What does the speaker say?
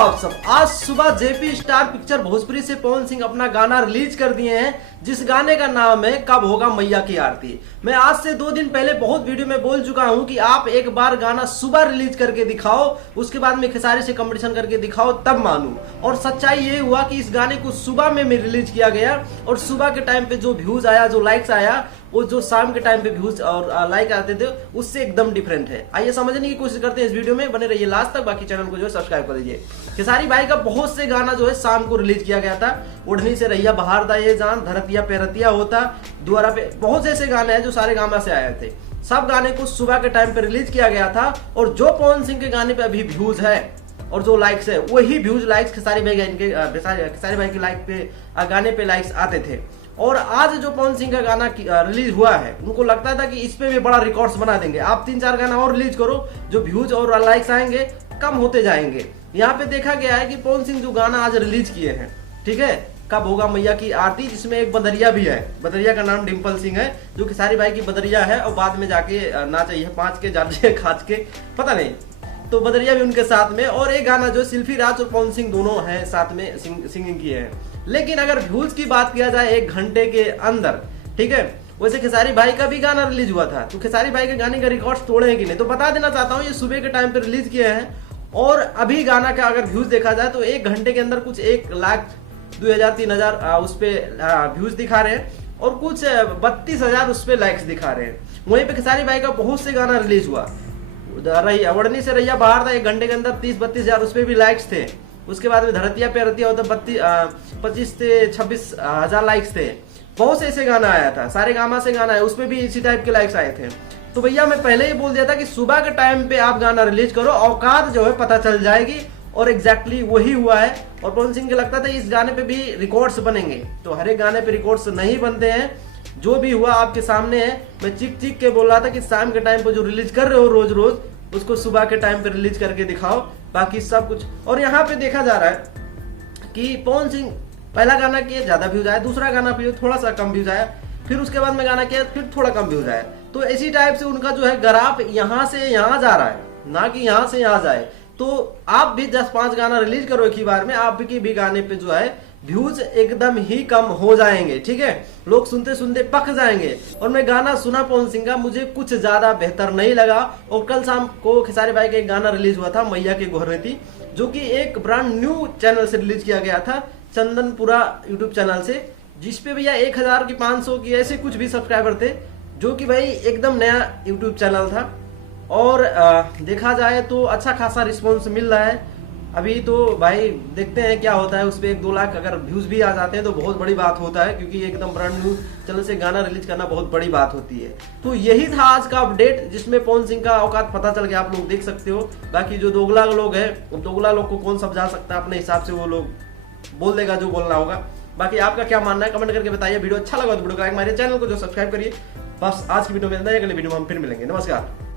आप सब। आज सुबह जेपी स्टार पिक्चर भोजपुरी से पवन सिंह अपना गाना रिलीज कर दिए हैं, जिस गाने का नाम है कब होगा मैया की आरती। मैं आज से 2 दिन पहले बहुत वीडियो में बोल चुका हूं कि आप एक बार गाना सुबह रिलीज करके दिखाओ, उसके बाद में खेसारी से कंपटीशन करके दिखाओ, तब मानूं। और सच्चाई ये हुआ कि इस गाने को सुबह में रिलीज किया गया और सुबह के टाइम पे जो व्यूज आया, जो लाइक्स आया, वो जो शाम के टाइम पे व्यूज और लाइक आते थे उससे एकदम डिफरेंट है। आइए समझने की कोशिश करते हैं इस वीडियो में, बने रहिए लास्ट तक। बाकी चैनल को जो है सब्सक्राइब कर दीजिए। खेसारी भाई का बहुत से गाना जो है शाम को रिलीज किया गया था। ओढ़नी से रैया बहार दा ये जान, धरतिया पे रतिया होता, द्वारा पे, बहुत से ऐसे गाने हैं जो सारे गामा से आए थे। सब गाने को सुबह के टाइम पे रिलीज किया गया था और जो पवन सिंह के गाने पे अभी व्यूज है और जो लाइक्स है वही व्यूज लाइक्स खेसारी भाई खेसारी भाई के लाइक पे गाने पे लाइक्स आते थे। और आज जो पवन सिंह का गाना रिलीज हुआ है, उनको लगता था कि इस पे भी बड़ा रिकॉर्ड्स बना देंगे। आप 3-4 गाना और रिलीज करो, जो व्यूज और लाइक्स आएंगे कम होते जाएंगे। यहाँ पे देखा गया है कि पवन सिंह जो गाना आज रिलीज किए हैं, ठीक है, कब होगा मैया की आरती, जिसमें एक बदरिया भी है। बदरिया का नाम डिम्पल सिंह है, जो खेसारी भाई की बदरिया है और बाद में जाके ना चाहिए 5 के जाने खाच के पता नहीं, तो बदरिया भी उनके साथ में। और एक गाना जो सिल्फी राज और पवन सिंह दोनों हैं साथ में सिंगिंग किए हैं। लेकिन अगर व्यूज की बात किया जाए 1 घंटे के अंदर, ठीक है, वैसे खेसारी भाई का भी गाना रिलीज हुआ था, तो खेसारी भाई के गाने का रिकॉर्ड तोड़े हैं कि नहीं, तो बता देना चाहता हूँ ये सुबह के टाइम पे रिलीज किए हैं। और अभी गाना का अगर व्यूज देखा जाए तो 1 घंटे के अंदर कुछ 1 लाख 2,000-3,000 उस पे व्यूज दिखा रहे हैं और कुछ 32,000 उस पे लाइक्स दिखा रहे हैं। वहीं पे खेसारी भाई का बहुत से गाना रिलीज हुआ, ओढ़नी से रैया बहार था, 1 घंटे के अंदर 30-32,000 उस पे भी लाइक्स थे। उसके बाद में धरतिया पे रतिया होता 25 से 26,000 लाइक्स थे। बहुत से ऐसे गाना आया था, सारे गामा से गाना है, उसमें भी इसी टाइप के लाइक्स आए थे। तो भैया मैं पहले ही बोल दिया था कि सुबह के टाइम पे आप गाना रिलीज करो, औकात जो है पता चल जाएगी। और एग्जैक्टली वही हुआ है। और पवन सिंह को लगता था इस गाने पे भी रिकॉर्ड्स बनेंगे, तो हर एक गाने पे रिकॉर्ड्स नहीं बनते हैं। जो भी हुआ आपके सामने है। मैं चीख के बोल रहा था कि शाम के टाइम पे जो रिलीज कर रहे हो रोज रोज, उसको सुबह के टाइम पे रिलीज करके दिखाओ, बाकी सब कुछ। और यहाँ पे देखा जा रहा है कि पवन सिंह पहला गाना किया ज्यादा व्यूज आया, दूसरा गाना किया थोड़ा सा कम व्यूज आया, फिर उसके बाद में गाना किया फिर थोड़ा कम व्यूज आया। तो इसी टाइप से उनका जो है ग्राफ यहाँ से यहाँ जा रहा है, ना कि यहाँ से यहाँ जाए। तो आप भी 10-5 गाना रिलीज करो एक ही बार में, आप भी गाने पे जो है व्यूज एकदम ही कम हो जाएंगे, ठीक है, लोग सुनते सुनते पक जाएंगे। और मैं गाना सुना पवन सिंह का, मुझे कुछ ज्यादा बेहतर नहीं लगा। और कल शाम को खेसारी भाई का एक गाना रिलीज हुआ था मैया की गोहरती, जो कि एक ब्रांड न्यू चैनल से रिलीज किया गया था, चंदनपुरा यूट्यूब चैनल से, जिसपे भैया 1,000 की 500 की ऐसे कुछ भी सब्सक्राइबर थे, जो कि भाई एकदम नया यूट्यूब चैनल था। और देखा जाए तो अच्छा खासा रिस्पॉन्स मिल रहा है अभी। तो भाई देखते हैं क्या होता है, उस पर 1-2 लाख अगर व्यूज भी आ जाते हैं तो बहुत बड़ी बात होता है, क्योंकि एकदम ब्रांड न्यू चैनल से गाना रिलीज करना बहुत बड़ी बात होती है। तो यही था आज का अपडेट, जिसमें पवन सिंह का औकात पता चल गया, आप लोग देख सकते हो। बाकी जो दोगला लोग है, दोगला लोग को कौन समझा सकता है, अपने हिसाब से वो लोग बोल देगा जो बोलना होगा। बाकी आपका क्या मानना है कमेंट करके बताइए। वीडियो अच्छा लगा तो वीडियो को लाइक मारिए, चैनल को जो सब्सक्राइब करिए। बस आज की वीडियो में इतना ही, अगले वीडियो में हम फिर मिलेंगे। नमस्कार।